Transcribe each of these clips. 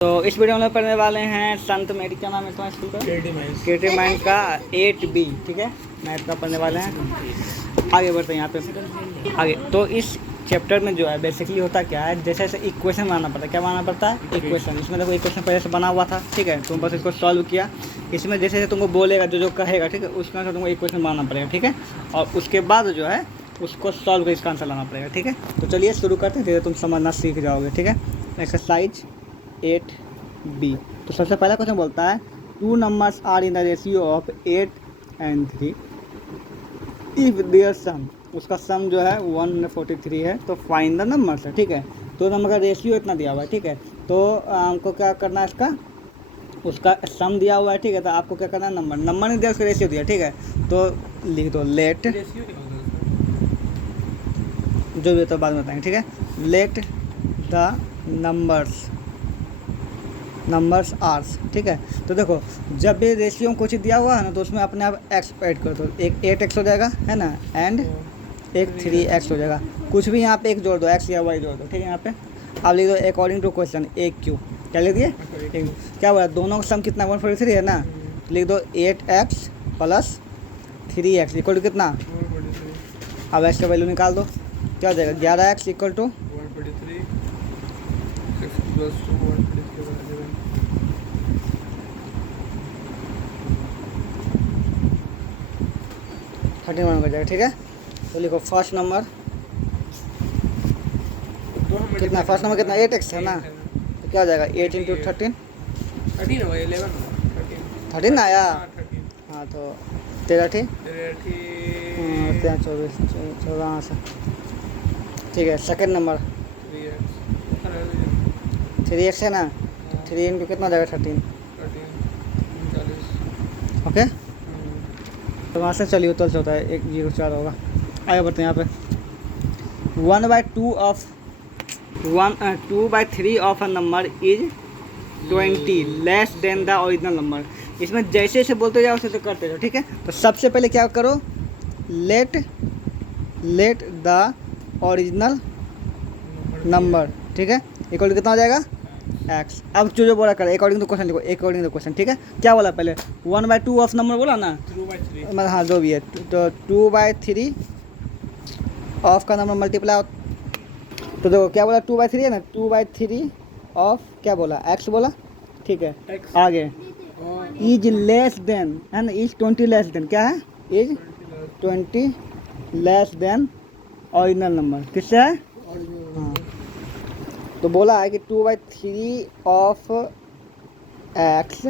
तो इस वीडियो में पढ़ने वाले हैं संत मेरी क्या नाम है तुम्हारे स्कूल का? क्रिएटिव माइंड का 8B, ठीक है, मैथ का पढ़ने वाले हैं। आगे बढ़ते हैं यहाँ पे आगे। तो इस चैप्टर में जो है बेसिकली होता क्या है, जैसे जैसे इक्वेशन बनाना पड़ता है। क्या बनाना पड़ता है? इक्वेशन। इसमें देखो इक्वेशन पहले से बना हुआ था, ठीक है, तुम बस इसको सॉल्व किया। इसमें जैसे जैसे तुमको बोलेगा जो जो कहेगा, ठीक है, उसके अनुसार तुमको इक्वेशन बनाना पड़ेगा, ठीक है, और उसके बाद जो है उसको सॉल्व कर इसका आंसर लाना पड़ेगा, ठीक है। तो चलिए शुरू करते हैं, धीरे तुम समझना सीख जाओगे, ठीक है। Exercise 8B। तो सबसे पहला क्वेश्चन बोलता है 2 numbers are in the ratio of 8 and 3 if their sum, उसका सम जो है 143 है, तो फाइंड द नंबर्स है, ठीक है। तो नंबर का रेशियो इतना दिया हुआ है, ठीक है। तो हमको क्या करना है, इसका उसका सम दिया हुआ है, ठीक है। तो आपको क्या करना है, नंबर नहीं दिया, उसका रेशियो दिया, ठीक है। तो लिख दो लेट, जो भी तो बाद में बताएंगे, ठीक है। लेट द नंबर्स आर्स, ठीक है। तो देखो जब भी रेशियो में कुछ दिया हुआ है ना, तो उसमें अपने आप एक्स ऐड कर दो। एक 8x हो जाएगा, है ना, एंड एक 3x हो जाएगा। कुछ भी यहाँ पे एक जोड़ दो, x या y जोड़ दो, ठीक है। यहाँ पे आप लिख दो अकॉर्डिंग टू क्वेश्चन AQ। क्या लिख दिए? क्या बोला? दोनों का सम कितना 143 है ना, लिख दो 8x plus 3x equal to कितना? अब x का वैल्यू निकाल दो, क्या हो जाएगा? 11x इक्वल टू 31 हो जाएगा, ठीक है। तो लिखो फर्स्ट नंबर कितना, फर्स्ट नंबर कितना 8x है ना, तो क्या हो जाएगा 8 इंटू 13 13 आया। हाँ तो 13 24 14 से, ठीक है। सेकंड नंबर 3x है ना, 3 इंटू कितना हो जाएगा 13, ओके। तो वहाँ से चलिए उतर से होता है 104 होगा। आगे बढ़ते हैं यहाँ पे 2/3 of a number is 20 less than the original number. इसमें जैसे जैसे बोलते जाओ वैसे करते जाओ, ठीक है। तो सबसे पहले क्या करो, लेट द ओरिजिनल नंबर, ठीक है, इक्वल कितना हो जाएगा x। अब जो बोला कर अकॉर्डिंग टू क्वेश्चन लिखो, अकॉर्डिंग टू क्वेश्चन, ठीक है। क्या बोला पहले 1/2 ऑफ नंबर बोला ना, मतलब हाँ जो भी है। तो 2/3 ऑफ का नंबर मल्टीप्लाई, तो देखो क्या बोला 2/3 है ना, 2/3 ऑफ क्या बोला x बोला, ठीक है। आगे इज लेस देन है ना, इज 20 लेस देन, क्या है, is 20 less than original number, किससे है? हाँ तो बोला है कि 2/3 ऑफ x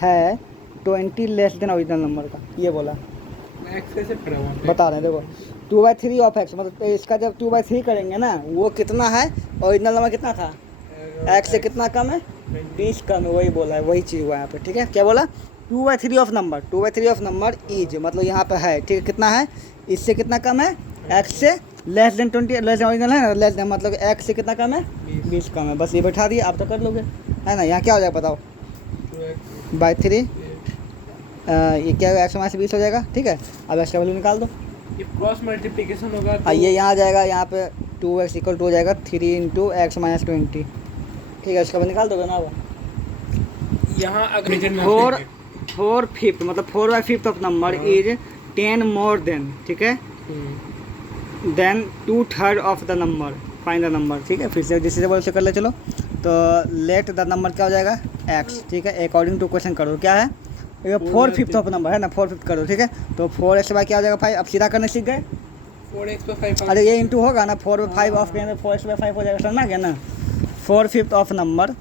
है 20 लेस देन ओरिजिनल नंबर का, ये बोला। बता रहे हैं देखो 2/3 ऑफ x, मतलब इसका जब 2/3 करेंगे ना, वो कितना है, ओरिजिनल नंबर कितना था, x से कितना कम है, 20 कम है, वही बोला है, वही चीज़ हुआ यहाँ पे, ठीक है। क्या बोला 2/3 ऑफ नंबर इज, मतलब यहाँ पे है, ठीक है, कितना है, इससे कितना कम है, x से less than 20, less than original है ना, लेस देन मतलब x से कितना कम है, 20 कम है। बस ये बैठा दिया, आप तो कर लोगे, है ना। यहाँ क्या हो जाएगा बताओ, 2/3 ये क्या होगा, x - 20 हो जाएगा, ठीक है। अब x का वैल्यू निकाल दो, ये क्रॉस मल्टीप्लिकेशन होगा तो ये यहाँ आ जाएगा, यहाँ पे 2x इक्वल टू हो जाएगा 3 इंटू x - 20, ठीक है। इसका निकाल दोगे ना। अब यहाँ अगर 4/5 मतलब 4/5 of number is 10 more than, ठीक है, then 2/3 of the number, find the number, ठीक है। फिर से जिससे बोल से कर ले चलो। तो लेट द नंबर क्या हो जाएगा x, ठीक है, अकॉर्डिंग टू क्वेश्चन करो, क्या है, ये 4/5 ऑफ नंबर है ना, 4/5 करो, ठीक है। तो 4x/5 क्या हो जाएगा 5, अब सीधा करने सीख गए। 4x/5, अरे ये इंटू होगा ना, 4/5 ऑफ के अंदर 4x/5 हो जाएगा, समझना क्या ना। 4/5 ऑफ नंबर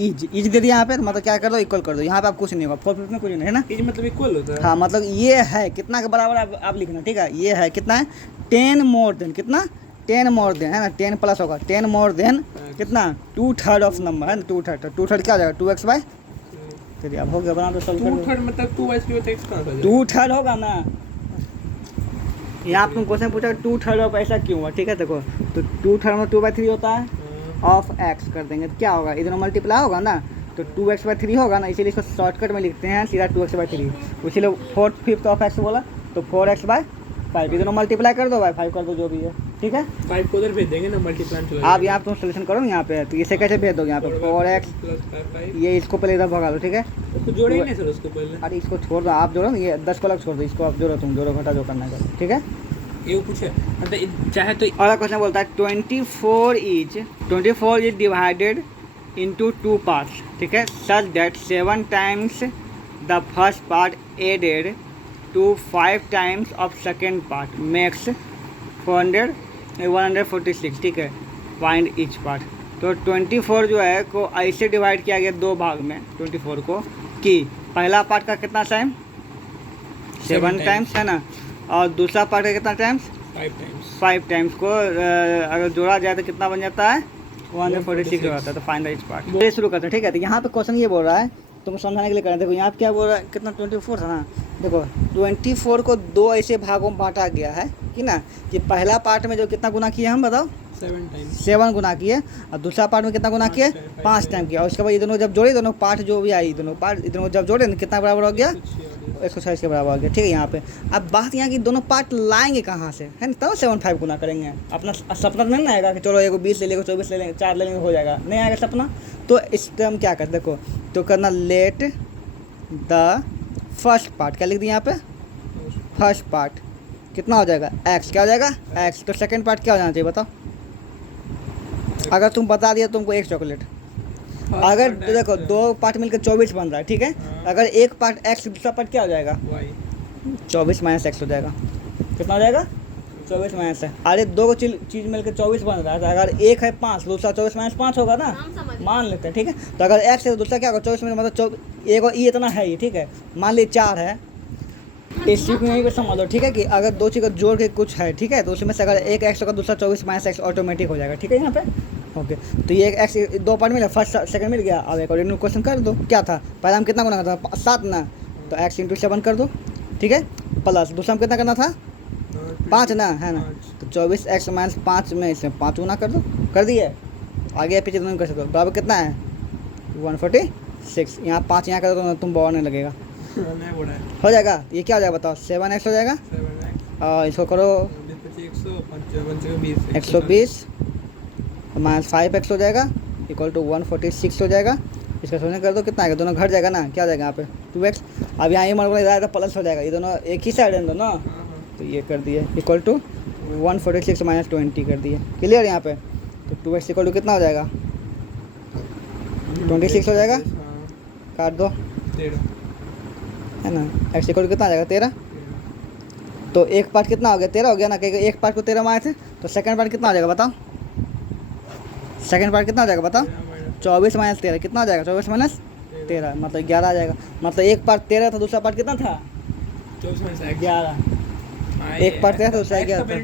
इज दे दिया यहाँ पे, मतलब क्या कर दो, इक्वल कर दो। यहाँ पे आप कुछ नहीं होगा, 4/5 में कुछ नहीं है ना, इज मतलब इक्वल होता है। हाँ मतलब ये है कितना के बराबर आप लिखना, ठीक है। ये है कितना है 10 मोर देन, कितना 10 मोर देन है ना, 10 प्लस होगा 10 मोर देन कितना 2/3 ऑफ नंबर है ना, 2/3 क्या हो जाएगा 2x/, चलिए अब हो गया, बना दो सॉल्व कर दो। 2/3 मतलब 2/3 होता है, x कहाँ से आ जाएगा? 2/3 होगा ना, यहाँ तुम क्वेश्चन पूछा 2/3 ऑफ ऐसा क्यों हुआ, ठीक है। देखो तो 2/3 में 2/3 होता है, ऑफ x कर देंगे तो क्या होगा, इधर मल्टीप्लाई होगा ना, तो 2x/3 होगा ना, इसीलिए इसको शॉर्टकट में लिखते हैं सीधा 2x/3, इसीलिए 4/5 ऑफ x बोला, तो 4x/, 5 ये दोनों मल्टीप्लाई कर दो भाई, 5 कर दो जो भी है, ठीक है। 5 को उधर भेज देंगे ना, मल्टीप्लाई हो आप यहाँ तुम सोल्यूशन करो ना यहाँ पे, तो इसे कैसे भेज दोगे यहाँ पे 4x, प्लस 5 ये इसको पहले इधर भगा लो, ठीक है। उसको जोड़ेंगे नहीं सर उसको पहले। अरे इसको छोड़ दो, आप जोड़ो ना, ये 10 को अलग छोड़ दो, इसको आप जोड़ो, तुम जोड़ो घटा जो करना है, ठीक है। ये पूछे मतलब चाहे तो और क्वेश्चन बोलता है 24 इज डिवाइडेड इनटू 2 पार्ट्स, ठीक है, such that 7 times the first part added to 5 times of second part makes 146, ठीक है। Find each part. तो 24 जो है को ऐसे डिवाइड किया गया 2 भाग में 24 को, कि पहला पार्ट का कितना टाइम 7 टाइम्स है ना, और दूसरा पार्ट का कितना टाइम्स 5 टाइम्स को अगर जोड़ा जाए तो कितना बन जाता है 146 हो जाता है। तो फाइंड ईच पार्ट। ये शुरू करते हैं, ठीक है। तो यहाँ पे क्वेश्चन ये बोल रहा है, तुम समझाने के लिए कर रहे हैं। देखो यहाँ पे क्या बोल रहा है, कितना 24 था ना, देखो 24 को 2 ऐसे भागों में बांटा गया है कि ना, कि पहला पार्ट में जो कितना गुना किया हम बताओ 7 गुना किए, और दूसरा पार्ट में कितना गुना किए 5 टाइम किया, और उसके बाद ये दोनों जब जोड़े, दोनों पार्ट जो भी आई, दोनों पार्ट दोनों जब जोड़े कितना बराबर हो गया 146 के बराबर हो गया, ठीक है। यहाँ पे अब बात यहाँ की दोनों पार्ट लाएंगे कहाँ से, है ना, तब 7 5 गुना करेंगे। अपना सपना नहीं ना आएगा कि चलो एगो 20 ले लेंगे, 24 ले लेंगे, 4 ले लेंगे, हो जाएगा, नहीं आएगा सपना। तो इस पर हम क्या करते, देखो तो करना लेट द फर्स्ट पार्ट, क्या लिख दिया यहाँ पे फर्स्ट पार्ट कितना हो जाएगा x, क्या हो जाएगा x। तो सेकंड पार्ट क्या हो जाना चाहिए बताओ, अगर तुम बता दिया तुमको 1 चॉकलेट, अगर तो देखो 2 पार्ट मिलकर 24 बन रहा है, ठीक है। अगर एक पार्ट x, दूसरा पार्ट क्या हो जाएगा 24 माइनस x हो जाएगा, कितना हो जाएगा 24 माइनस है। अरे 2 चीज़ मिलकर 24 बन रहा है, तो अगर एक है 5, दूसरा 24 माइनस 5 होगा ना, मान लेते हैं, ठीक है। तो अगर x है तो दूसरा क्या होगा 24 में, मतलब एक और ये इतना है ये, ठीक है। मान ली 4 है, इस चीज़ में यहीं पर समझ लो, ठीक है, कि अगर 2 चीज़ का जोड़ के कुछ है, ठीक है, तो उसमें से अगर एक x होगा, दूसरा 24 माइनस x ऑटोमेटिक हो जाएगा, ठीक है यहाँ पे। ओके, तो ये x 2 पार्ट मिला, फर्स्ट सेकंड मिल गया। अब एक और क्वेश्चन कर दो, क्या था पहले हम कितना गुना करना था 7 ना, तो x इंटू 7 कर दो, ठीक है, प्लस दूसरा हम कितना करना था 5 ना, है ना, तो 24x माइनस 5 में इसमें 5 गुना कर दो, कर दिए। आगे पीछे दोनों कर सकते हो, बराबर कितना है 146। यहाँ 5 यहाँ कर दो तो तुम बोर नहीं लगेगा, हो जाएगा। ये क्या हो जाएगा बताओ 7x हो जाएगा, और इसको करो 120 माइनस 5x हो जाएगा इक्वल टू 146 हो जाएगा। इसका सोचने कर दो कितना आएगा, दोनों घट जाएगा ना, क्या हो जाएगा यहाँ पे 2x। अब यहाँ ये मान इधर प्लस हो जाएगा, ये दोनों एक ही साइड है दोनों, तो ये कर दिए इक्वल टू 146 माइनस 20 कर दिए, क्लियर। यहाँ पे तो 2x इक्वल टू कितना हो जाएगा 26 हो जाएगा, काट दो, है ना। x इक्वल टू कितना आ जाएगा 13। तो एक पार्ट कितना हो गया 13 हो गया ना, क्योंकि एक पार्ट को 13 मारे थे, तो सेकंड पार्ट कितना हो जाएगा बताओ, सेकंड पार्ट कितना हो जाएगा बताओ 24 माइनस 13 कितना हो जाएगा 24 माइनस 13 मतलब 11 आ जाएगा। मतलब एक पार्ट 13 था, दूसरा पार्ट कितना था 11, एक पार्ट 13 था, दूसरा 11 था।